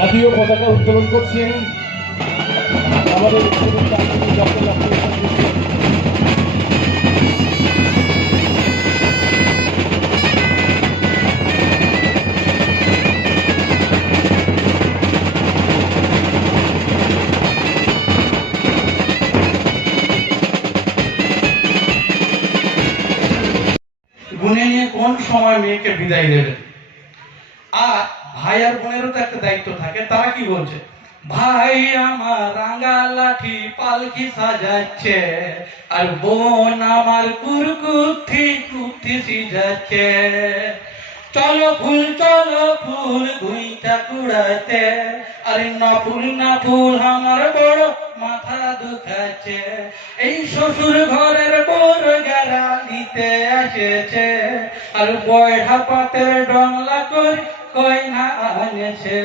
জাতীয় পতাকা উত্তোলন করছেন আমাদের গুনে নিয়ে কোন সময় মেয়েকে বিদায় দেবেন। আর ভাই আর বোনেরও তো একটা দায়িত্ব থাকে। তারা কি বলছে, ভাই আমার রাঙা লাঠি পালকি সাজাচ্ছে, আর বোন আমার কুরকুথি কুথি সিজাচ্ছে। চলো ফুল ঘুইটা কুড়াতে, আরে না ফুল আমার বড় মাথা দুখাচ্ছে। এই শ্বশুর ঘরের বড় গেরা নিতে এসেছে, আর বয়হা পাতের ডংলা করে কয়না আনেছে।